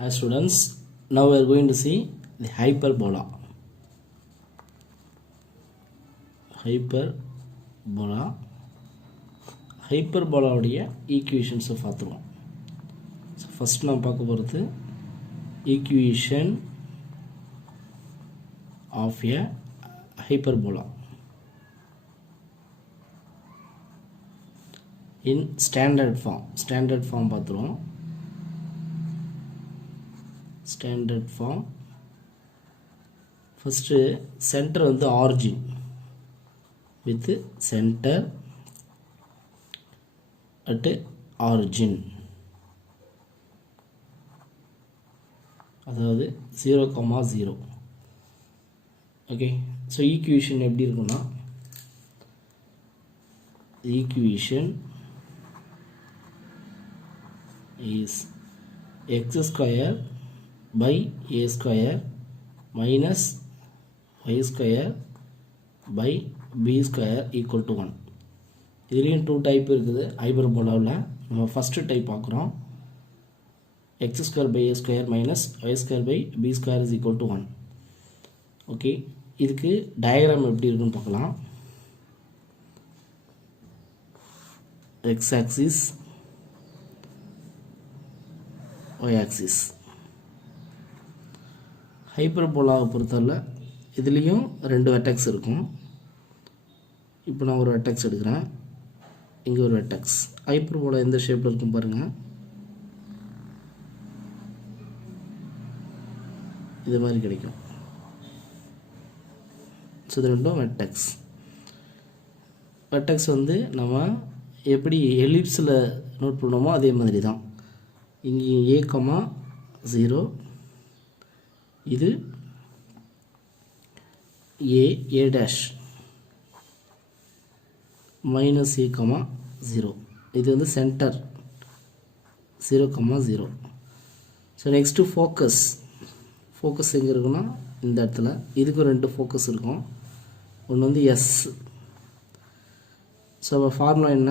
Hi students, now we are going to see the hyperbola. Hyperbola உடைய equations பார்த்துருவோம். So first நாம் பார்க்க போகிறது equation of a hyperbola in standard form. Standard form பார்த்துருவோம். Standard form. First center வந்து origin with center at origin, அதாவது 0,0. okay, so equation எப்படி இருக்குன்னா, equation is x square by a square minus y square by b square equal to 1. இதுலேயும் 2 type இருக்குது ஹைப்பர்போலாவில். நம்ம first type பார்க்குறோம். x square by a square minus y square by b square is equal to 1. Okay, இதுக்கு diagram எப்படி இருக்குன்னு பார்க்கலாம். x axis, y axis. ஹைப்பர்போலாவை பொறுத்தவரை இதுலேயும் 2 வெர்டெக்ஸ் இருக்கும். இப்போ நான் ஒரு வெர்டெக்ஸ் எடுக்கிறேன், இங்கே ஒரு வெர்டெக்ஸ். ஹைப்பர்போலா எந்த ஷேப்பில் இருக்கும் பாருங்கள், இது மாதிரி கிடைக்கும். ஸோ இது ரெண்டும் வெர்டெக்ஸ். வெர்டெக்ஸ் வந்து நம்ம எப்படி எலிப்ஸில் நோட் பண்ணோமோ அதே மாதிரி தான். இங்கே a,0, இது a dash minus a,0. இது வந்து centre 0,0. So next focus. Focus எங்கே இருக்குன்னா இந்த இடத்துல. இதுக்கு 2 ஃபோக்கஸ் இருக்கும். ஒன்று வந்து எஸ். ஸோ ஃபார்முலா என்ன,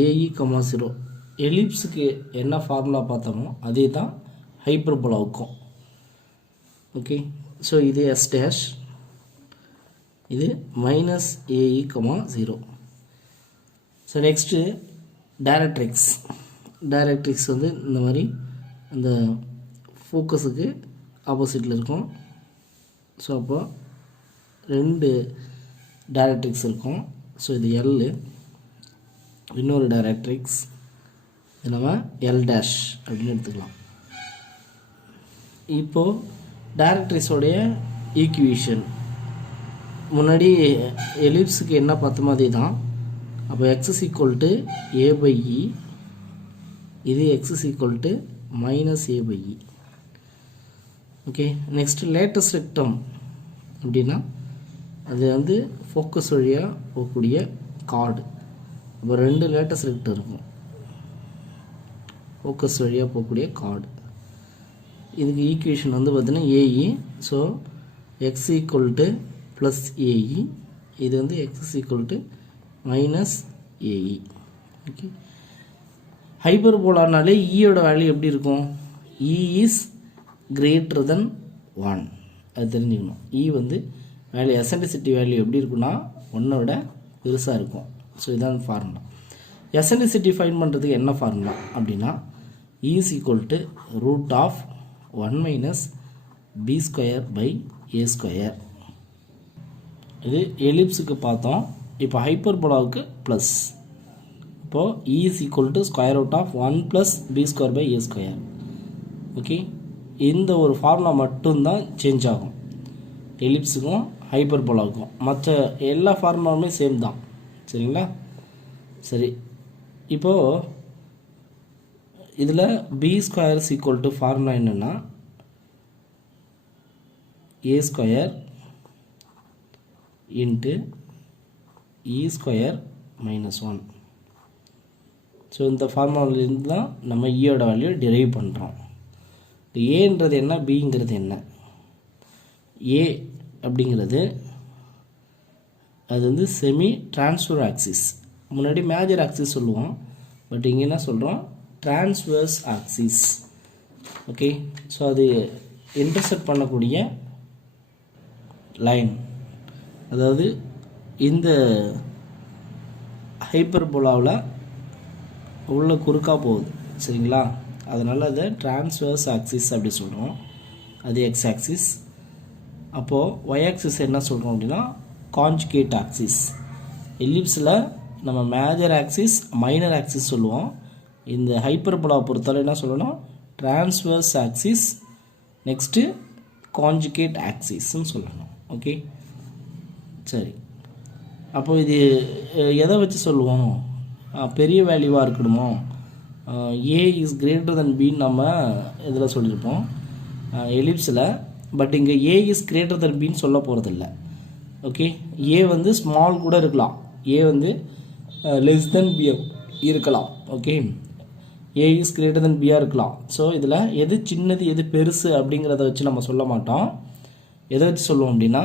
AE,0. எலிப்ஸுக்கு என்ன ஃபார்முலா பார்த்தோமோ அதே தான் ஹைப்பர்போலாவுக்கும். ஓகே, ஸோ இது எஸ் டேஷ், இது minus AE,0. So next directrix. Directrix வந்து இந்த மாதிரி இந்த ஃபோக்கஸுக்கு ஆப்போசிட்டில் இருக்கும். ஸோ அப்போ 2 டைரக்ட்ரிக்ஸ் இருக்கும். ஸோ இது எல், இன்னொரு டைரக்ட்ரிக்ஸ், இது நம்ம எல் டேஷ் அப்படின்னு எடுத்துக்கலாம். இப்போது டைரக்ட்ரிக்ஸோடைய ஈக்குவேஷன் முன்னாடி எலிப்ஸுக்கு என்ன பார்த்த மாதிரி தான். அப்போ x is equal to a by e, இது x is equal to minus a by e. Okay, next latest rectum அப்படின்னா அது வந்து ஃபோக்கஸ் வழியாக போகக்கூடிய கார்டு. அப்போ 2 லேட்டஸ்ட் ரெக்டம் இருக்கும், ஃபோக்கஸ் வழியாக போகக்கூடிய கார்டு. இதுக்கு ஈக்குவேஷன் வந்து பார்த்தீங்கன்னா a e. So x equal to plus a e, இது வந்து x equal to minus a e. Okay, ஹைப்பர்போலானாலே ஈயோட வேல்யூ எப்படி இருக்கும், இ இஸ் கிரேட்டர் தென் 1. அது தெரிஞ்சுக்கணும். இ வந்து வேல்யூ, எசன்ட்ரிசிட்டி வேல்யூ எப்படி இருக்குன்னா 1 பெருசாக இருக்கும். ஸோ இதான் ஃபார்முலா. எசன்ட்ரிசிட்டி ஃபைண்ட் பண்ணுறதுக்கு என்ன ஃபார்முலா அப்படின்னா, e is equal to root of 1 minus b square by a square. இது எலிப்ஸுக்கு பார்த்தோம். இப்போ ஹைப்பர்போலாவுக்கு ப்ளஸ். இப்போது e is equal to square root of 1 plus b square by a square. Okay, இந்த ஒரு ஃபார்முலா மட்டும்தான் சேஞ்ச் ஆகும் எலிப்ஸுக்கும் ஹைப்பர்போலாவுக்கும். மற்ற எல்லா ஃபார்முலாவுமே சேம் தான். சரிங்களா? சரி, இப்போது இதில் b square is equal to formula என்னென்னா a square into e square minus 1. So இந்த ஃபார்முலாவிலேருந்து தான் நம்ம ஈயோட வேல்யூ டிரைவ் பண்ணுறோம். ஏன்றது என்ன, பிங்கிறது என்ன. ஏ அப்படிங்கிறது அது வந்து செமி டிரான்ஸ்ஃபர் ஆக்சிஸ். முன்னாடி மேஜர் ஆக்சிஸ் சொல்லுவோம், பட் இங்கே என்ன சொல்கிறோம், டிரான்ஸ்வர்ஸ் ஆக்சிஸ். ஓகே. ஸோ அது இன்டர்செக்ட் பண்ணக்கூடிய லைன், அதாவது இந்த ஹைப்பர்போலாவில் உள்ள குறுக்காக போகுது சரிங்களா. அதனால் அதை டிரான்ஸ்வர்ஸ் ஆக்சிஸ் அப்படி சொல்கிறோம். அது எக்ஸ் ஆக்சிஸ். அப்போது ஒய் ஆக்சிஸ் என்ன சொல்கிறோம் அப்படின்னா கான்ஜுகேட் ஆக்சிஸ். எலிப்ஸில் நம்ம மேஜர் ஆக்சிஸ் மைனர் ஆக்சிஸ் சொல்லுவோம். இந்த ஹைப்பர்போலாவை பொறுத்தவரை என்ன சொல்லணும், டிரான்ஸ்வர்ஸ் ஆக்சிஸ் நெக்ஸ்ட்டு கான்ஜுகேட் ஆக்சிஸ்ன்னு சொல்லணும். ஓகே சரி. அப்போ இது எதை வச்சு சொல்லுவோம், பெரிய வேல்யூவாக இருக்கணுமோ, ஏ இஸ் கிரேட்டர் தென் பின்னு நம்ம இதில் சொல்லியிருப்போம் எலிப்ஸில். பட் இங்கே ஏ இஸ் கிரேட்டர் தென் பின்னு சொல்ல போகிறதில்ல. ஓகே, ஏ வந்து ஸ்மால் கூட இருக்கலாம், ஏ வந்து லெஸ் தென் பி இருக்கலாம். Okay, a is greater than பியாக இருக்கலாம். ஸோ இதில் எது சின்னது எது பெருசு அப்படிங்கிறத வச்சு நம்ம சொல்ல மாட்டோம். எதை வச்சு சொல்லுவோம் அப்படின்னா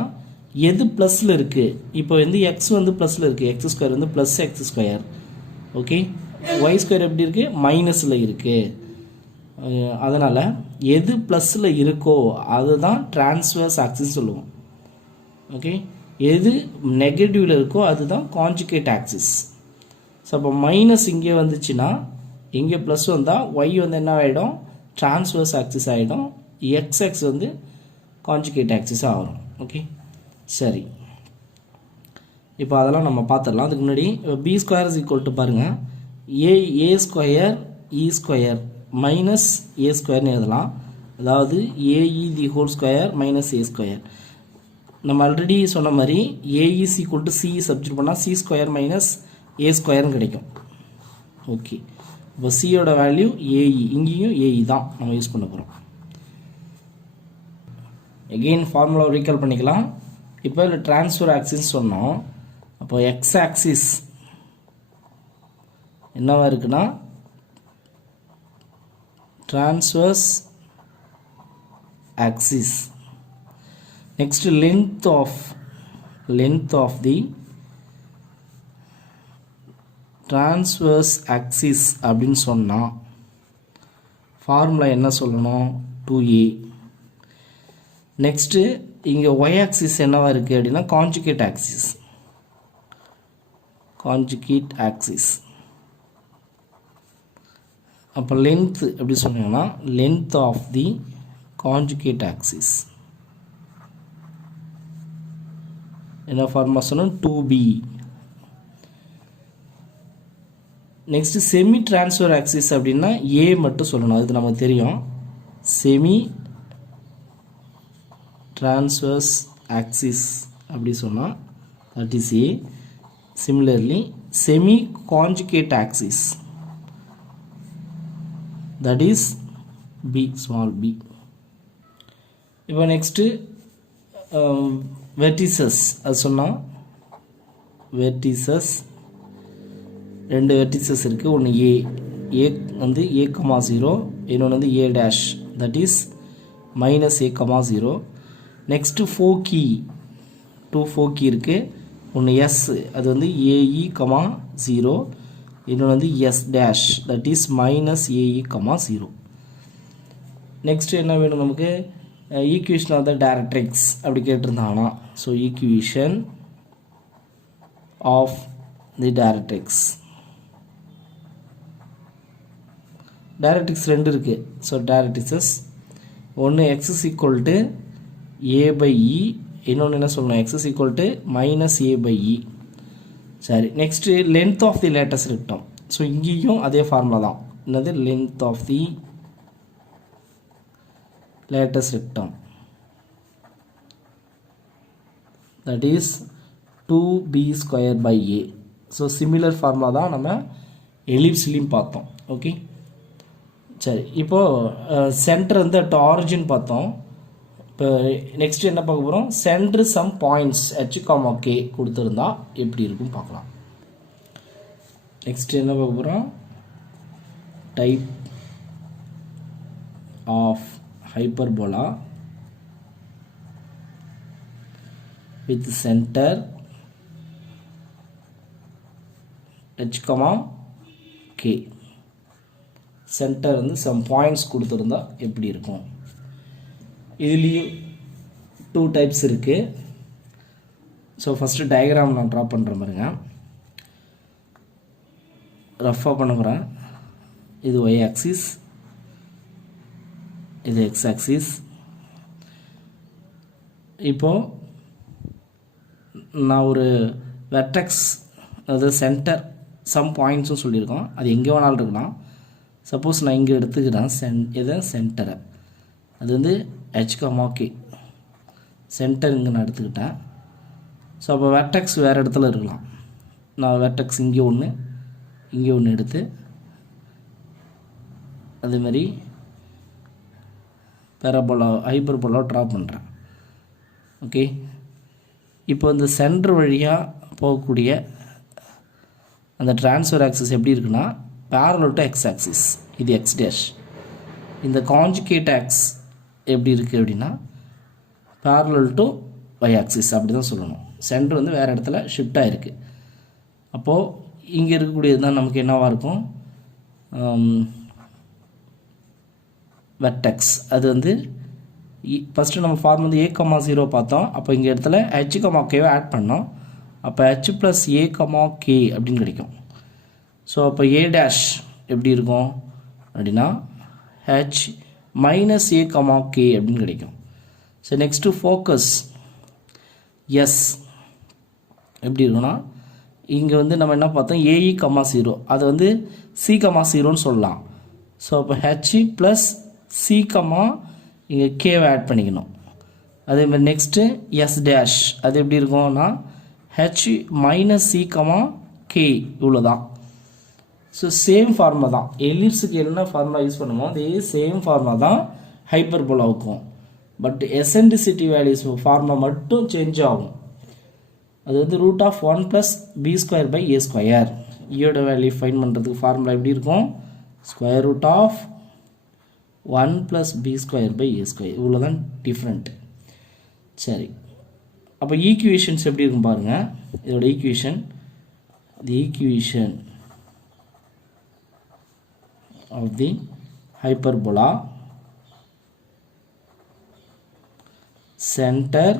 எது ப்ளஸில் இருக்குது. இப்போ வந்து எக்ஸ் வந்து ப்ளஸில் இருக்குது, எக்ஸ் ஸ்கொயர் வந்து plus x square. Okay, y square எப்படி இருக்குது, மைனஸில் இருக்குது. அதனால் எது ப்ளஸில் இருக்கோ அதுதான் டிரான்ஸ்வர்ஸ் ஆக்சிஸ் சொல்லுவோம். ஓகே, எது நெகட்டிவில் இருக்கோ அதுதான் கான்ஜுகேட் ஆக்சிஸ். ஸோ அப்போ மைனஸ் இங்கே வந்துச்சுன்னா இங்கே ப்ளஸ் வந்தால் ஒய் வந்து என்ன ஆகிடும், டிரான்ஸ்வர்ஸ் ஆக்சிஸ் ஆகிடும். எக்ஸ் வந்து கான்ஜுகேட் ஆக்சிஸாக வரும். ஓகே சரி, இப்போ அதெல்லாம் நம்ம பார்த்துடலாம். அதுக்கு முன்னாடி b square is equal to பாருங்கள், a square e square minus a ஸ்கொயர்னு எழுதலாம். அதாவது a e the whole square minus a square. நம்ம ஆல்ரெடி சொன்ன மாதிரி a e is equal to c substitute பண்ணால் சி ஸ்கொயர் மைனஸ் ஏ ஸ்கொயர்னு கிடைக்கும். ஓகே, இப்போ சியோட வேல்யூ ஏஇ, இங்கேயும் ஏஇ தான் நம்ம யூஸ் பண்ண போகிறோம். எகெயின் ஃபார்முலா ரீகால் பண்ணிக்கலாம். இப்போ இந்த ட்ரான்ஸ்ஃபர் ஆக்சிஸ் சொன்னோம். அப்போ எக்ஸ் ஆக்சிஸ் என்னவா இருக்குன்னா transverse axis. Next length of the transverse axis அப்படின்னு சொன்னால் ஃபார்முலா என்ன சொல்லணும், 2a. நெக்ஸ்ட்டு இங்கே ஒய் ஆக்சிஸ் என்னவா இருக்குது அப்படின்னா கான்ஜுகேட் ஆக்சிஸ். அப்போ லென்த் எப்படி சொன்னீங்கன்னா length of the conjugate axis என்ன ஃபார்முலா சொன்னோம், 2b. Next semi transfer axis அப்படின்னா ஏ மட்டும் சொல்லணும், அது நமக்கு தெரியும். செமி டிரான்ஸ்வர்ஸ் ஆக்சிஸ் அப்படி சொன்னால் that is a. Similarly semi conjugate axis that is b, small b. இப்போ நெக்ஸ்ட்டு வெர்டிசஸ் அது சொன்னால் வெர்டிசஸ் ரெண்டு வெர்டிசஸ் இருக்குது. ஒன்று ஏ வந்து a,0, இன்னொன்று வந்து a dash that is minus a,0. Next 2 4 கீ இருக்குது. ஒன்று எஸ், அது வந்து AE, 0, இன்னொன்று வந்து S dash that is minus AE, 0. Next என்ன வேணும் நமக்கு, ஈக்குவேஷன் ஆஃப் த டைரக்ட்ரிக்ஸ் அப்படி கேட்டிருந்தாங்கன்னா, so equation of the directrix ரெண்டு இருக்குது. ஸோ டைரக்ட்ரிக்ஸஸ் ஒன்று X is equal to a/e, இன்னொன்று என்ன சொல்லணும், x is equal to minus a/e. சரி, next length of the latus rectum. So இங்கேயும் அதே ஃபார்முலா தான். என்னது, length of the latus rectum that is 2b²/a. So similar formula தான் நம்ம எலிப்ஸ்லையும் பார்த்தோம். ஓகே சரி, இப்போது சென்டர் வந்து அட் ஆரிஜின் பார்த்தோம். இப்போ நெக்ஸ்ட் என்ன பார்க்க போகிறோம், சென்டர் சம் பாயிண்ட்ஸ் h,k கொடுத்துருந்தா எப்படி இருக்கும் பார்க்கலாம். நெக்ஸ்ட் என்ன பார்க்க போகிறோம், type of hyperbola with center h, k. Centre வந்து சம் பாயிண்ட்ஸ் கொடுத்துருந்தா எப்படி இருக்கும். இதுலேயும் 2 டைப்ஸ் இருக்குது. ஸோ ஃபஸ்ட்டு டயக்ராம் நான் ட்ரா பண்ணுற பாருங்க. ரஃபாக பண்ண போகிறேன். இது y ஆக்சிஸ், இது x ஆக்சிஸ். இப்போது நான் ஒரு வெர்டெக்ஸ் அதாவது சென்டர் சம் பாயிண்ட்ஸும் சொல்லியிருக்கோம். அது எங்கே வேணாலும் இருக்கலாம். சப்போஸ் நான் இங்கே எடுத்துக்கிறேன் எதை சென்டரை, அது வந்து h,k சென்டர் இங்கே நான் எடுத்துக்கிட்டேன். ஸோ அப்போ வெர்டெக்ஸ் வேறு இடத்துல இருக்கலாம். நான் வெர்டெக்ஸ் இங்கே ஒன்று எடுத்து அதேமாதிரி பேராபோலா ஹைப்பர்போலா ட்ரா பண்ணுறேன். ஓகே, இப்போ இந்த சென்டர் வழியாக போகக்கூடிய அந்த ட்ரான்ஸ்ஃபர் ஆக்சிஸ் எப்படி இருக்குன்னா parallel to x ஆக்சிஸ், இது x டேஷ். இந்த கான்ஜுகேட் ஆக்ஸ் எப்படி இருக்குது அப்படின்னா parallel to y ஆக்சிஸ், அப்படி தான் சொல்லணும். சென்டர் வந்து வேறு இடத்துல ஷிஃப்ட் ஆகிருக்கு. அப்போது இங்கே இருக்கக்கூடியது தான் நமக்கு என்னவாக இருக்கும், வெர்டெக்ஸ். அது வந்து ஃபஸ்ட்டு நம்ம ஃபார்ம் வந்து a,0 பார்த்தோம். அப்போ இங்கே இடத்துல h,k ஆட் பண்ணோம். அப்போ h + a,k அப்படின்னு கிடைக்கும். ஸோ அப்போ a டேஷ் எப்படி இருக்கும் அப்படின்னா h - a,k அப்படின்னு கிடைக்கும். ஸோ நெக்ஸ்ட்டு ஃபோக்கஸ் எஸ் எப்படி இருக்குன்னா இங்கே வந்து நம்ம என்ன பார்த்தோம் ae, 0 அது வந்து c, 0ன்னு சொல்லலாம். ஸோ அப்போ h + c, இங்கே கேவை ஆட் பண்ணிக்கணும். அதேமாதிரி நெக்ஸ்ட்டு எஸ் டேஷ் அது எப்படி இருக்கும்னா h - c, k இவ்வளோ தான். ஸோ சேம் ஃபார்முலா தான். எலிப்ஸுக்கு என்ன ஃபார்முலா யூஸ் பண்ணுமோ அதே சேம் ஃபார்முலா தான் ஹைப்பர்போலாவுக்கும். பட் எசென்ட்ரிசிட்டி வேல்யூஸ் ஃபார்முலா மட்டும் சேஞ்ச் ஆகும். அது வந்து √1 + b² / a². ஈயோட வேல்யூ ஃபைன் பண்ணுறதுக்கு ஃபார்முலா எப்படி இருக்கும், √1 + b² / a². இவ்வளோ தான் டிஃப்ரெண்ட். சரி, அப்போ ஈக்குவேஷன்ஸ் எப்படி இருக்கும் பாருங்கள். இதோட equation, the equation of the hyperbola center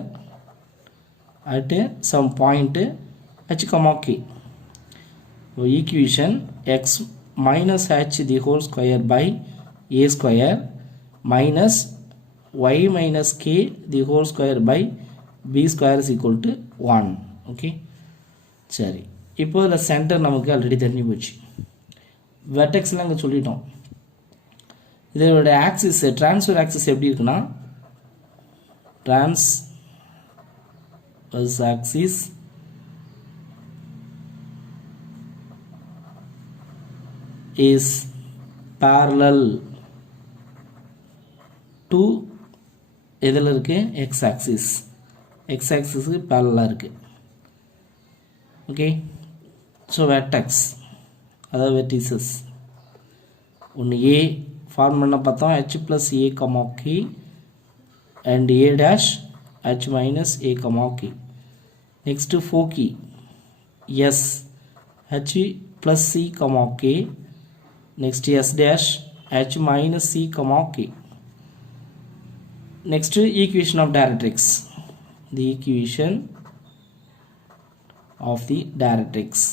at some point h,k. So equation x - h the whole square by a² minus y - k the whole square by b² is equal to 1. Okay, சரி. இப்போ இதில் centre நமக்கு already தெரிஞ்சு போச்சு. வெர்டெக்ஸ்லாம் இங்கே சொல்லிட்டோம். இதோட axis transfer axis எப்படி இருக்குன்னா transverse axis is parallel to எதில் இருக்குது, எக்ஸ் ஆக்சிஸ். எக்ஸ் ஆக்சிஸுக்கு பேரலாக இருக்குது. ஓகே, ஸோ வெர்டெக்ஸ் அதாவது வெர்டிசஸ் ஒன்று ஏ ஃபார்ம் பண்ண பார்த்தோம் h + a, k and a dash h - a, k. Next foci s h + c, k. Next s dash h - c, k. Next equation of directrix, the equation of the directrix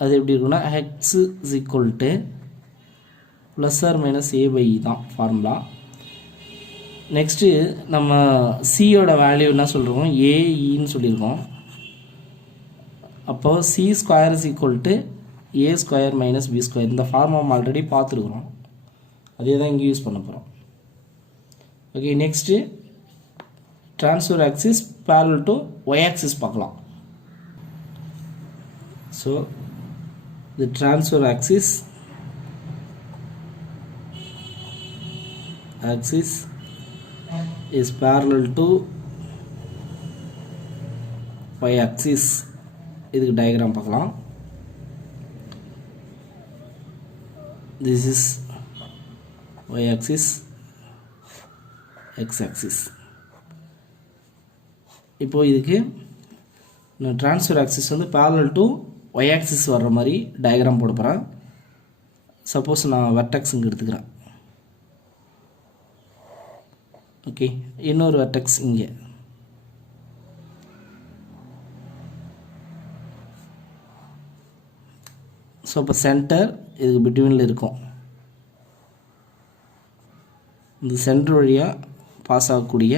அது எப்படி இருக்குன்னா x = +or - a/e தான் formula. Next நம்ம சியோட value என்ன சொல்கிறோம், aeன்னு சொல்லியிருக்கோம். அப்போது c² = a² - b². இந்த ஃபார்முலா நம்ம ஆல்ரெடி பார்த்துருக்குறோம். அதே தான் இங்கே யூஸ் பண்ண போகிறோம். Okay, next transfer axis parallel to y axis பார்க்கலாம். So the transfer axis is parallel to y axis. இதுக்கு டயக்ராம் பார்க்கலாம். this is y axis, x axis. இப்போ இதுக்கு ட்ரான்ஸ்ஃபர் ஆக்சிஸ் வந்து parallel to y ஆக்சிஸ் வர்ற மாதிரி டயக்ராம் போட போகிறேன். சப்போஸ் நான் வெர்டெக்ஸ் இங்கே எடுத்துக்கிறேன். ஓகே, இன்னொரு வெர்டெக்ஸ் இங்கே. ஸோ இப்போ சென்டர் இதுக்கு பிட்வீனில் இருக்கும். இந்த சென்டர் வழியாக பாஸ் ஆகக்கூடிய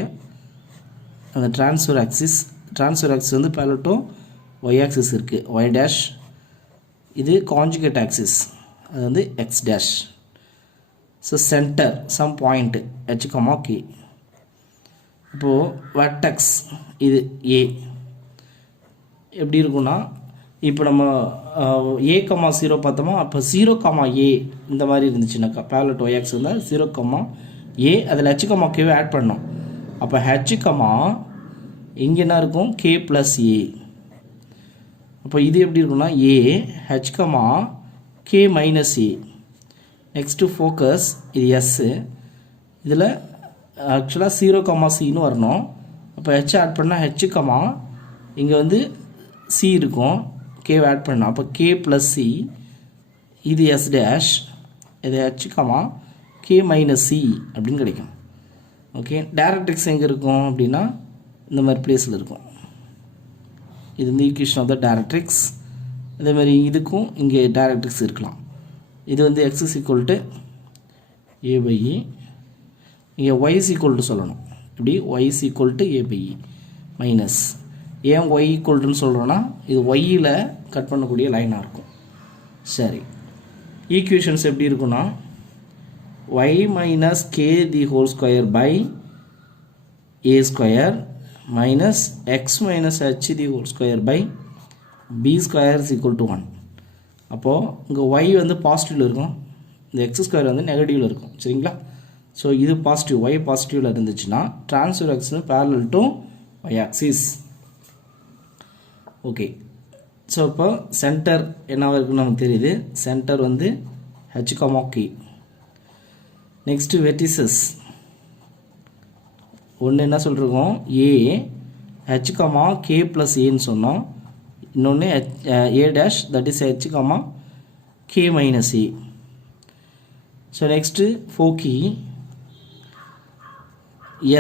அந்த ட்ரான்ஸ்ஃபர் ஆக்சிஸ் வந்து பேரலல் டு y ஆக்சிஸ் இருக்குது, y டேஷ். இது கான்ஜுகேட் ஆக்சிஸ், அது வந்து x dash. So centre some point h, k. இப்போது வெர்டெக்ஸ் இது a எப்படி இருக்குன்னா, இப்போ நம்ம a, 0 பார்த்தோமா, அப்போ 0, a இந்த மாதிரி இருந்துச்சுனாக்கா பேரலல் டு y ஆக்சிஸ் இருந்தால் 0, a, அதில் h, kவை ஆட் பண்ணோம். அப்போ h, இங்கே என்ன இருக்கும், k + a. அப்போ இது எப்படி இருக்குன்னா a, h, k - a. Next focus இது s. இதில் ஆக்சுவலாக 0, cன்னு வரணும். அப்போ h ஆட் பண்ணால் h, இங்கே வந்து c இருக்கும், k ஆட் பண்ணோம். அப்போ k + c, இது s டேஷ், இது h, k - c அப்படின்னு கிடைக்கும். ஓகே, டைரக்ட்ரிக்ஸ் எங்கே இருக்கும் அப்படின்னா இந்த மாதிரி பிளேஸில் இருக்கும். இது வந்து ஈக்குவேஷன் ஆஃப் த டைரக்ட்ரிக்ஸ். அதேமாதிரி இதுக்கும் இங்கே டைரக்ட்ரிக்ஸ் இருக்கலாம். இது வந்து x = a/e, இங்கே y = சொல்லணும். இப்படி y = a/e மைனஸ். ஏன் y = சொல்கிறோன்னா இது yயில் கட் பண்ணக்கூடிய லைனாக இருக்கும். சரி, ஈக்குவேஷன்ஸ் எப்படி இருக்குன்னா y - k ² a² minus x - h ² b² = 1. அப்போது இங்கே y வந்து பாசிட்டிவில் இருக்கும், இந்த x² வந்து நெகட்டிவில் இருக்கும். சரிங்களா? ஸோ இது பாசிட்டிவ், y பாசிட்டிவில் இருந்துச்சுன்னா transfer axis parallel to y axis. Okay, so இப்போ சென்டர் என்னவாக இருக்குன்னு நமக்கு தெரியுது. சென்டர் வந்து h, k. நெக்ஸ்ட்டு வெர்டிசஸ் ஒன்று என்ன சொல்லிருக்கோம், a, h, k + a ன்னு சொன்னோம். இன்னொன்று a dash, that is h, k - a. So next foci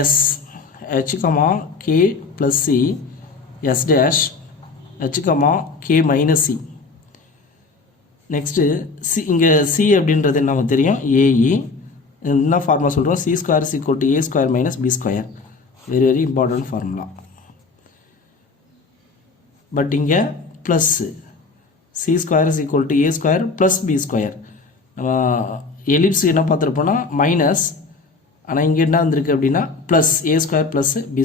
s, h, k + c, s dash, h, k - c. Next C, இங்கே c அப்படின்றது நமக்கு தெரியும், ae. என்ன ஃபார்முலா சொல்கிறோம், c² = a² - b². Very very important formula. But இங்கே plus c² = a² + b². நம்ம ellipse என்ன பார்த்துருப்போம்னா minus, ஆனால் இங்கே என்ன வந்திருக்கு அப்படின்னா plus a² + b².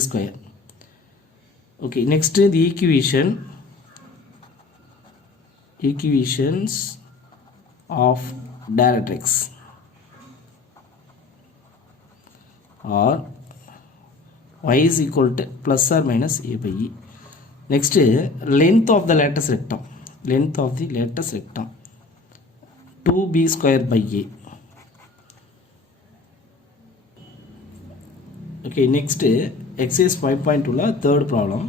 Okay, next the equations of directrix or y is equal to plus or minus a/e. Next, length of the lattice rectum. 2b² / a. Okay, next exercise 5.2 la third problem.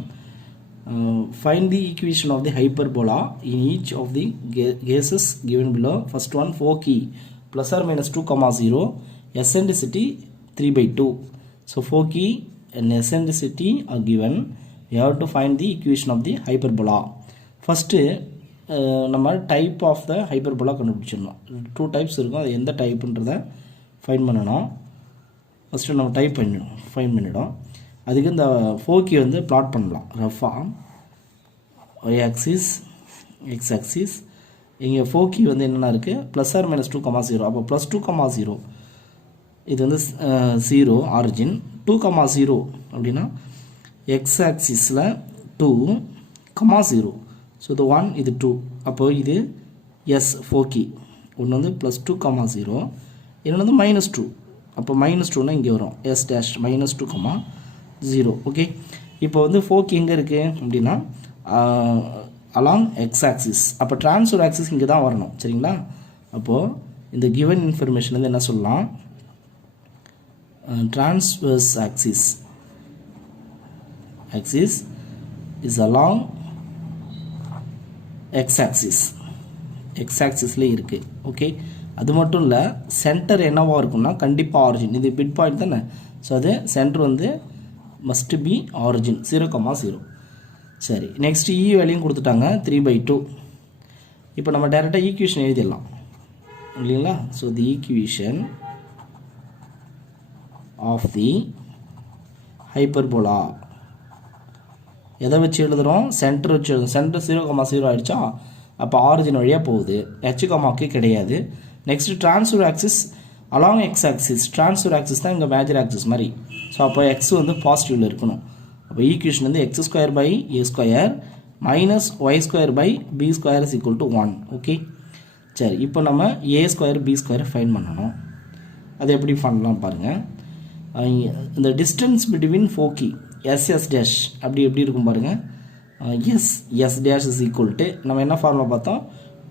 Find the equation of the hyperbola in each of the cases given below. First one, foci plus or minus 2, 0, eccentricity 3/2. So foci and eccentricity are given. We have to find the equation of the hyperbola. First நம்ம type of the hyperbola கண்டுபிடிச்சிடணும். 2 types இருக்கும், அது எந்த டைப்புன்றதை find பண்ணணும். First நம்ம find பண்ணிடும். அதுக்கு இந்த ஃபோக்கி வந்து பிளாட் பண்ணலாம் ரஃபாக. y axis, x axis. இங்கே ஃபோக்கி வந்து என்னென்ன இருக்குது, ப்ளஸ் ஆர் மைனஸ் 2, 0. அப்போ ப்ளஸ் 2, 0 இது வந்து 0 ஆரிஜின். 2, 0 அப்படின்னா எக்ஸ் ஆக்சிஸில் 2, 0. ஸோ இது 1, இது 2. அப்போது இது எஸ் ஃபோக்கி. ஒன்று வந்து ப்ளஸ் 2, 0, இன்னொன்று வந்து -2. அப்போ -2னா இங்கே வரும் எஸ் டேஷ் -2, 0. ஓகே, இப்போ வந்து ஃபோக்கி எங்கே இருக்குது அப்படின்னா அலாங் எக்ஸ் ஆக்சிஸ். அப்போ ட்ரான்ஸ்ஃபர் ஆக்சிஸ் இங்கே தான் வரணும். சரிங்களா? அப்போது இந்த கிவன் இன்ஃபர்மேஷன் வந்து என்ன சொல்லலாம், transverse axis is along x ஆக்சிஸில் இருக்குது. ஓகே, அது மட்டும் இல்லை, சென்டர் என்னவாக இருக்கும்னா கண்டிப்பாக ஆரிஜின். இது பிட் பாயிண்ட் தானே, ஸோ அது சென்டர் வந்து மஸ்ட் பி ஆரிஜின் 0,0. சரி, நெக்ஸ்ட் இ வேல்யூயும் கொடுத்துட்டாங்க 3/2. இப்போ நம்ம டைரெக்டாக ஈக்குவேஷன் எழுதிடலாம் இல்லைங்களா. So the equation of the hyperbola எதை வச்சு எழுதுகிறோம்? சென்டர் வச்சு எழுதும். சென்டர் 0,0 ஆகிடுச்சா, அப்போ ஆரிஜின் வழியாக போகுது, ஹெச்சுக்கு கிடையாது. Next transfer axis along x axis. Transfer axis தான் இங்கே மேஜர் ஆக்சிஸ் மாதிரி. ஸோ அப்போ எக்ஸ் வந்து பாசிட்டிவில் இருக்கணும். அப்போ ஈக்குவேஷன் வந்து x² - y² b² = 1. ஓகே, சரி, இப்போ நம்ம a² b² ஃபைன் பண்ணணும். அது எப்படி பண்ணலாம் பாருங்கள். இந்த distance between foci SS dash எப்படி இருக்கும் பாருங்கள். S dash is equal to நம்ம என்ன ஃபார்முலா பார்த்தோம்,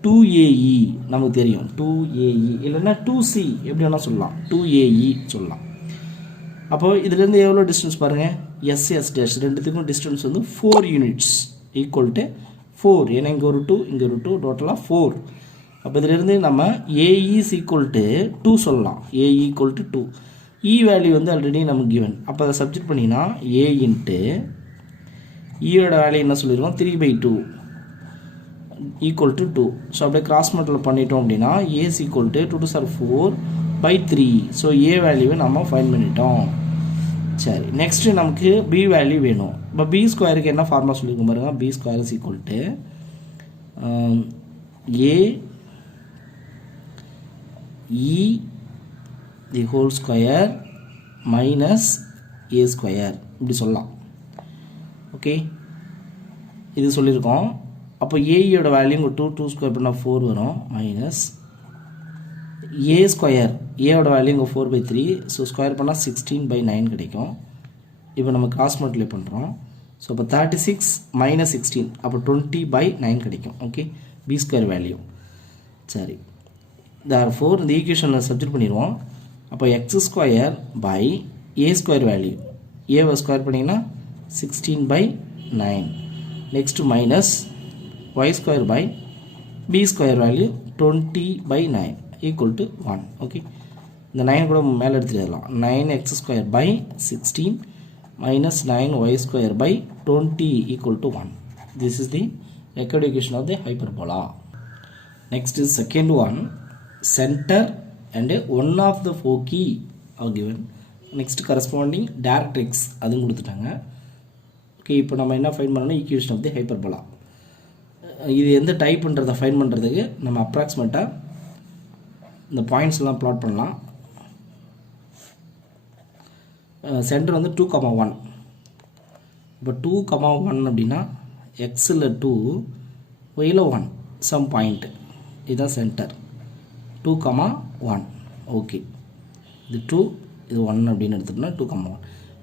2AE நமக்கு தெரியும். 2AE இல்லைன்னா 2C எப்படி வேணால் சொல்லலாம், 2AE சொல்லலாம். அப்போது இதுலேருந்து எவ்வளோ டிஸ்டன்ஸ் பாருங்கள், SS டேஷ் ரெண்டுத்துக்கும் டிஸ்டன்ஸ் வந்து 4 யூனிட்ஸ் ஈக்குவல் டு 4. ஏன்னா இங்கே ஒரு 2 இங்கே ஒரு 2, டோட்டலாக 4. அப்போ இதிலிருந்து நம்ம AE இஸ் ஈக்குவல் டு 2 சொல்லலாம். AE equal to 2. E value வந்து ஆல்ரெடி நமக்கு கிவன். அப்போ அதை சப்ஜெக்ட் பண்ணிங்கன்னா A இன்ட்டு ஈயோட வேல்யூ என்ன சொல்லியிருக்கோம், 3/2 ஈக்குவல் டு 2. ஸோ அப்படியே கிராஸ் மல்டிப்ளை பண்ணிட்டோம் அப்படின்னா A is equal to 2 × 4/3. So A வேல்யூவை நம்ம ஃபைன் பண்ணிட்டோம். சரி, நெக்ஸ்ட்டு நமக்கு B வேல்யூ வேணும். இப்போ B² என்ன ஃபார்முலா சொல்லியிருக்கோம் பாருங்கள். B² is equal to A E the whole square minus A² இப்படி சொல்லலாம். ஓகே, இது சொல்லியிருக்கோம். அப்போ ஏயோட வேல்யூ இங்கே 2 ஸ்கொயர் பண்ணால் 4 வரும், மைனஸ் A². ஏயோட வேல்யூ இங்கே 4/3. ஸோ ஸ்கொயர் பண்ணால் 16/9 கிடைக்கும். இப்போ நம்ம கிராஸ் மல்டிப்ளை பண்ணுறோம். ஸோ அப்போ 36 - 16 அப்போ 20/9 கிடைக்கும். Okay, B² value. சரி, therefore இந்த ஈக்குவேஷனில் சப்ஜெக்ட் பண்ணிடுவோம். அப்போ x² A² வேல்யூ, ஏவை ஸ்கொயர் பண்ணிங்கன்னா 16/9. Next minus y² b² value 20/9 equal to 1. Okay, இந்த 9 கூட மேலே எடுத்துக்கலாம். 9x² 16 minus 9y² 20 equal to 1. This is the required equation of the hyperbola. Next is second one, center and one of the foci are given. Next corresponding directrix அதுவும் கொடுத்துட்டாங்க. Okay, இப்போ நம்ம என்ன fine பண்ணணும், ஈக்குவேஷன் ஆஃப் தி ஹைப்பர்போலா. இது எந்த டைப்ன்றதை fine பண்ணுறதுக்கு நம்ம அப்ராக்சிமேட்டாக இந்த பாயிண்ட்ஸ்லாம் ப்ளாட் பண்ணலாம். சென்டர் வந்து 2,1. இப்போ 2,1 அப்படின்னா எக்ஸில் 2 ஒயில் 1 சம் பாயிண்ட், இதுதான் சென்டர் 2,1. ஓகே, இது 2 இது 1 அப்படின்னு எடுத்துட்டோம்னா 2,1.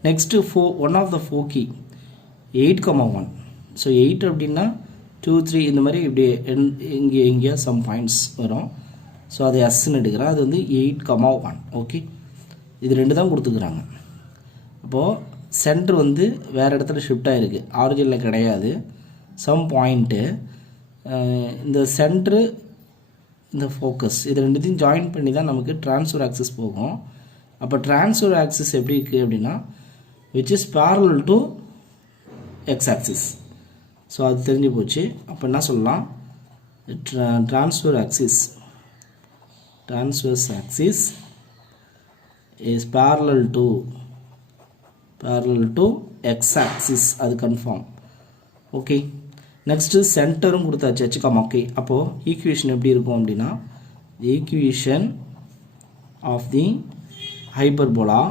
Next one of the foci 8,1. So 8 அப்படின்னா 2 3 இந்த மாதிரி இப்படி எங்கேயா சம் பாயிண்ட்ஸ் வரும். ஸோ அதை எஸ்ன்னு எடுக்கிறேன். அது வந்து 8,1. ஓகே, இது 2 தான் கொடுத்துக்கிறாங்க. அப்போது சென்டர் வந்து வேறு இடத்துல ஷிஃப்ட் ஆகிருக்கு, ஆரிஜினில் கிடையாது. சம் பாயிண்ட்டு இந்த சென்ட்ரு இந்த ஃபோக்கஸ் இது ரெண்டுத்தையும் ஜாயின் பண்ணி தான் நமக்கு ட்ரான்ஸ்ஃபர் ஆக்சிஸ் போகும். அப்போ ட்ரான்ஸ்ஃபர் ஆக்சிஸ் எப்படி இருக்குது அப்படின்னா which is parallel to x axis. So அது தெரிஞ்சு போச்சு. அப்போ என்ன சொல்லலாம், transverse axis is parallel to x axis, அது கன்ஃபார்ம். ஓகே, நெக்ஸ்ட்டு சென்டரும் கொடுத்தாச்சு ஹெச்சுக்காமா. ஓகே, அப்போது ஈக்குவேஷன் எப்படி இருக்கும் அப்படின்னா equation of the hyperbola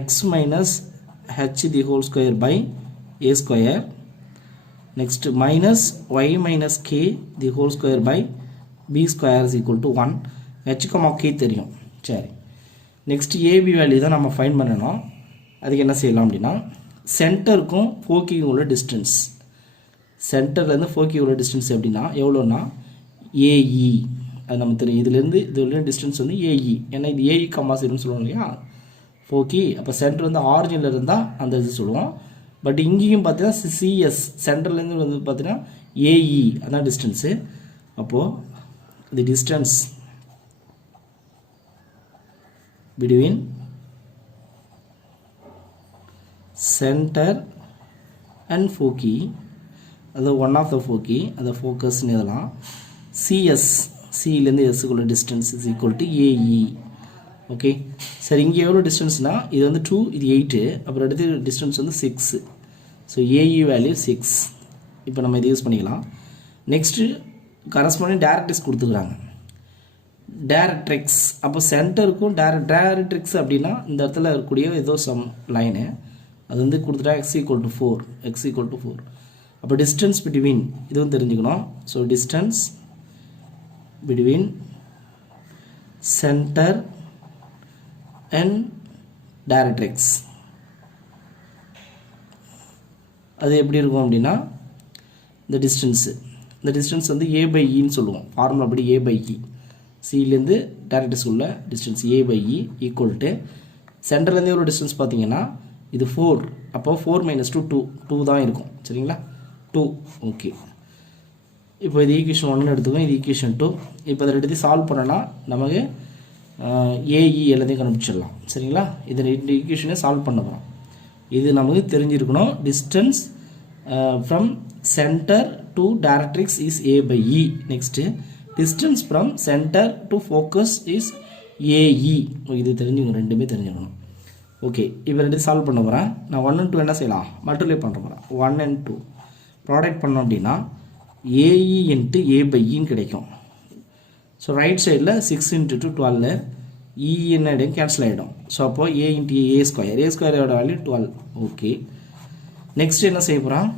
x minus h the whole square by a², next minus y minus k the whole square by b² is equal to 1. h, k தெரியும். சரி, next AB value தான் நம்ம fine பண்ணணும். அதுக்கு என்ன செய்யலாம் அப்படின்னா சென்டருக்கும் ஃபோக்கிக்கும் உள்ள டிஸ்டன்ஸ், சென்டர்லேருந்து ஃபோக்கிக்கு உள்ள டிஸ்டன்ஸ் எப்படின்னா எவ்வளோன்னா ஏஇ, அது நம்ம தெரியும். இதுலேருந்து இது டிஸ்டன்ஸ் வந்து ஏஇ, ஏன்னா இது ஏஇ, 0ன்னு சொல்லுவோம் இல்லையா ஃபோக்கி. அப்போ சென்டர் வந்து ஆரிஜினில் இருந்தால் அந்த இது சொல்லுவோம். பட் இங்கேயும் பார்த்தீங்கன்னா சிஎஸ் சென்டர்லேருந்து வந்து பார்த்தீங்கன்னா ஏஇ அதான் டிஸ்டன்ஸு. அப்போது the distance between centre and foci, அது ஒன் ஆஃப் த ஃபோக்கி, அதை ஃபோக்கஸ்ன்னு இதெல்லாம் சிஎஸ், சிலேருந்து எஸ்க்குள்ள distance is equal to a e. Okay, சரி இங்கே எவ்வளோ டிஸ்டன்ஸ்னால் இது வந்து 2, இது 8, அப்புறம் அடுத்து டிஸ்டன்ஸ் வந்து 6. So a e value 6. இப்போ நம்ம இதை யூஸ் பண்ணிக்கலாம். நெக்ஸ்ட்டு கரஸ்பாண்டிங் டைரக்ட்ரிக்ஸ் கொடுத்துக்கிறாங்க. டைரக்ட்ரிக்ஸ் அப்போ சென்டருக்கும் டைரக்ட்ரிக்ஸ் அப்படின்னா இந்த இடத்துல இருக்கக்கூடிய ஏதோ சம் லைனு அது வந்து கொடுத்துட்டா எக்ஸ் ஈக்குவல் டு 4. அப்போ டிஸ்டன்ஸ் பிட்வீன் இதுவும் தெரிஞ்சுக்கணும். So distance between centre and directrix அது எப்படி இருக்கும் அப்படின்னா இந்த டிஸ்டன்ஸ் வந்து a by eன்னு சொல்லுவோம். ஃபார்முலா அப்படி a by e, சிலேருந்து டைரக்ட்ரிக்ஸ் உள்ள distance a by e equal to சென்டர்லேருந்து எவ்வளோ டிஸ்டன்ஸ் பார்த்தீங்கன்னா இது 4. அப்போ 4 - 2 2 தான் இருக்கும். சரிங்களா, 2. ஓகே, இப்போ இது ஈக்குவேஷன் 1 எடுத்துக்கோங்க, இது ஈக்குவேஷன் 2. இப்போ அதை எடுத்து சால்வ் பண்ணோன்னா நமக்கு ஏஇ எல்லாத்தையும் கண்டுபிடிச்சிடலாம். சரிங்களா, இதை ரெண்டு ஈக்குவேஷனே சால்வ் பண்ண போகிறோம். இது நமக்கு தெரிஞ்சிருக்கணும். Distance from centre to directrix is a by e. Next distance from centre to focus is a e. இது தெரிஞ்சுக்கணும், ரெண்டுமே தெரிஞ்சுக்கணும். ஓகே, இப்போ ரெண்டு சால்வ் பண்ண போகிறேன். நான் 1 and 2 என்ன செய்யலாம், மல்டிப்ளை பண்ண போகிறேன். 1 and 2 ப்ராடக்ட் பண்ணோம் அப்படின்னா ஏஇ இன்ட்டு a by eன்னு கிடைக்கும். ஸோ ரைட் சைடில் 6 × 2 12, இ என்ன ஆகிடும், கேன்சல் ஆகிடும். ஸோ அப்போது a × a ஸ்கொயரோட வேல்யூ 12. ஓகே, நெக்ஸ்ட் என்ன செய்ய போகிறோம்,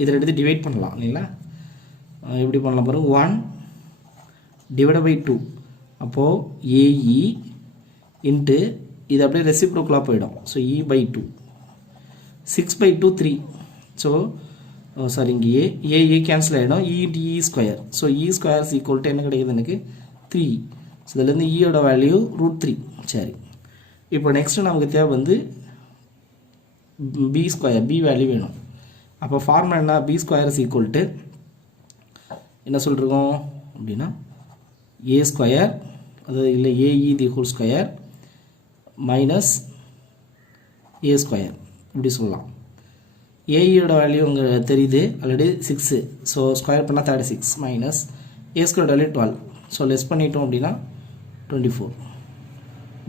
இதில் எடுத்து டிவைட் பண்ணலாம் இல்லைங்களா. எப்படி பண்ணலாம் பாருங்கள், 1 / 2. அப்போது ஏஇ இன்ட்டு இது அப்படியே ரெசிப்ரோக்கலாக போயிடும். So e by 2. 6/2 3. So sorry இங்கே ஏஇ கேன்சல் ஆகிடும். இ × e square. So E square is equal to என்ன கிடைக்குது எனக்கு 3. ஸோ இதுலேருந்து ஈயோட வேல்யூ √3. சரி, இப்போ நெக்ஸ்ட்டு நமக்கு தேவை வந்து பி ஸ்கொயர், பி வேல்யூ வேணும். அப்போ ஃபார்முலா என்ன, b square is equal to என்ன சொல்லிருக்கோம் அப்படின்னா ஏ ஸ்கொயர், அதாவது இல்லை a e the whole square minus a square, இப்படி சொல்லலாம். ஏஇயோட வேல்யூ உங்களுக்கு தெரியுது ஆல்ரெடி 6. ஸோ ஸ்கொயர் பண்ணால் 36 minus a square value 12. So less பண்ணிட்டோம் அப்படின்னா 24.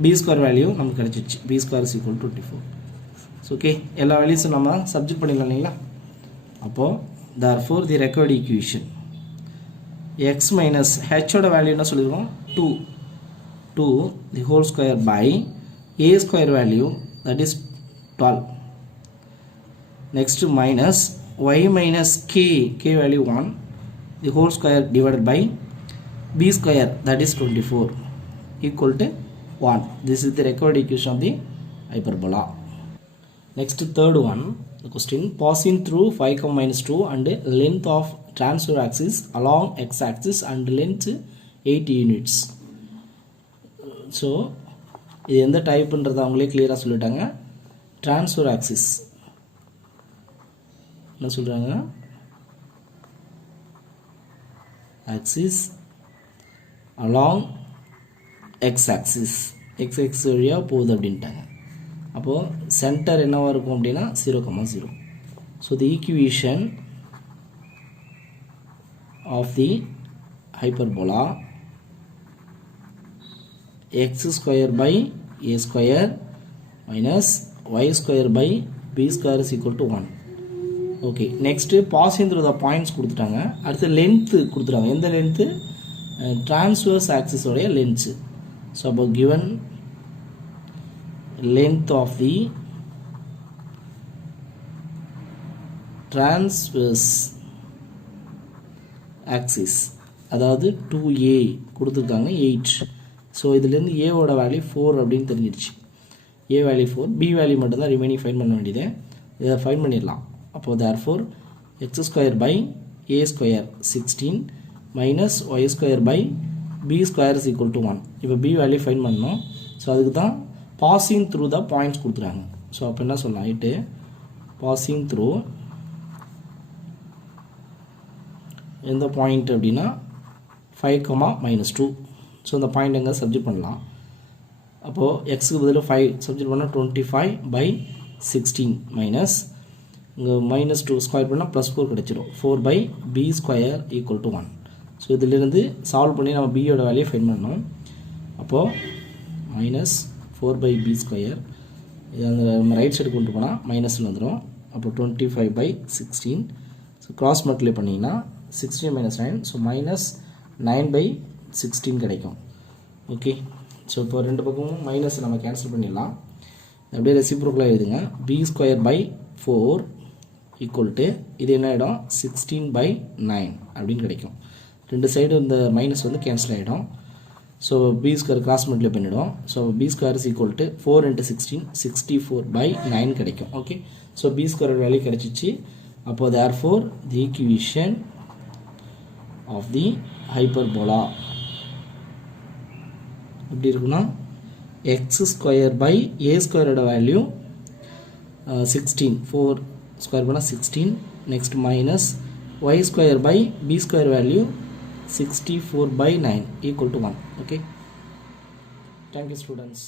பி ஸ்கொயர் வேல்யூ நமக்கு கிடச்சிடுச்சு. B square is equal 24. So okay, எல்லா வேல்யூஸும் நம்ம சப்ஜெக்ட் பண்ணிடலாம் இல்லைங்களா. அப்போது therefore the required equation x minus ஹெச்சோட வேல்யூ என்ன சொல்லிடுவோம் 2 the whole square by a square value that is 12. Next minus y minus k value 1 the whole square divided by b square that is 24 equal to 1. This is the required equation of the hyperbola. Next third one, the question, passing through 5, -2 and length of transverse axis along x axis and length 8 units. So இது எந்த டைப்ன்றதை அவங்களே கிளியராக சொல்லிட்டாங்க. transverse axis என்ன சொல்கிறாங்க, axis along x axis, x x வழியாக போகுது அப்படின்ட்டாங்க. அப்போது சென்டர் என்னவாக இருக்கும் அப்படின்னா 0,0. So the equation of the hyperbola x square by a square minus y square by b square is equal to 1. Okay, next passing through the points கொடுத்துட்டாங்க. அடுத்து length கொடுத்துட்டாங்க. எந்த லென்த்து, டிரான்ஸ்வர்ஸ் ஆக்சிஸோடைய லென்த்ஸு. ஸோ அப்போ given length of the transverse axis, அதாவது 2a கொடுத்துருக்காங்க 8. So இதுலேருந்து ஏவோட வேல்யூ 4 அப்படின்னு தெரிஞ்சிடுச்சு. ஏ வேல்யூ 4, பி வேல்யூ மட்டும்தான் ரிமைனிங் ஃபைன் பண்ண வேண்டியது. இதை ஃபைன் பண்ணிடலாம். அப்போது therefore x square by a square 16 minus y square by b square is equal to 1. இப்போ b வேல்யூ ஃபைன் பண்ணணும். ஸோ அதுக்கு தான் பாசிங் த்ரூ த பாயிண்ட்ஸ் கொடுத்துறாங்க. ஸோ அப்போ என்ன சொல்லலாம், 8 பாசிங் த்ரூ எந்த பாயிண்ட் அப்படின்னா 5, -2. ஸோ இந்த பாயிண்ட் எங்கே சப்ஜெக்ட் பண்ணலாம். அப்போது எக்ஸுக்கு பதில் 5 சப்ஜெக்ட் பண்ணால் 25/16 மைனஸ் இங்கே -2 ஸ்கொயர் பண்ணால் +4 கிடச்சிரும். 4/b² = 1. ஸோ இதிலிருந்து சால்வ் பண்ணி நம்ம பியோட வேல்யூ ஃபைண்ட் பண்ணணும். அப்போது -4/b², இது அந்த நம்ம ரைட் சைடு கொண்டு போனால் மைனஸில் வந்துடும். அப்போ 25/16. ஸோ கிராஸ் மல்டிப்ளை பண்ணிங்கன்னா 16 - 9, ஸோ -9/16 கிடைக்கும். ஓகே, ஸோ இப்போ ரெண்டு பக்கமும் மைனஸ் நம்ம கேன்சல் பண்ணிடலாம். அப்படியே ரெசிப்ரோக்கலாக எழுதுங்க. b²/4 = இது என்ன ஆகிடும் 16/9 அப்படின்னு கிடைக்கும். ரெண்டு சைடு இந்த மைனஸ் வந்து கேன்சல் ஆகிடும். ஸோ b² கிராஸ் மல்டிப்ளை பண்ணிவிடும். ஸோ b² = 4 × 16 64/9 கிடைக்கும். ஓகே, ஸோ b² வேல்யூ கிடைச்சிச்சு. அப்போது therefore the equation of the hyperbola எப்படி இருக்குன்னா x²/a² வேல்யூ 16, 4 ஸ்கொயர் பண்ணால் 16, next minus y²/b² value 64/9 = 1. Okay, thank you students.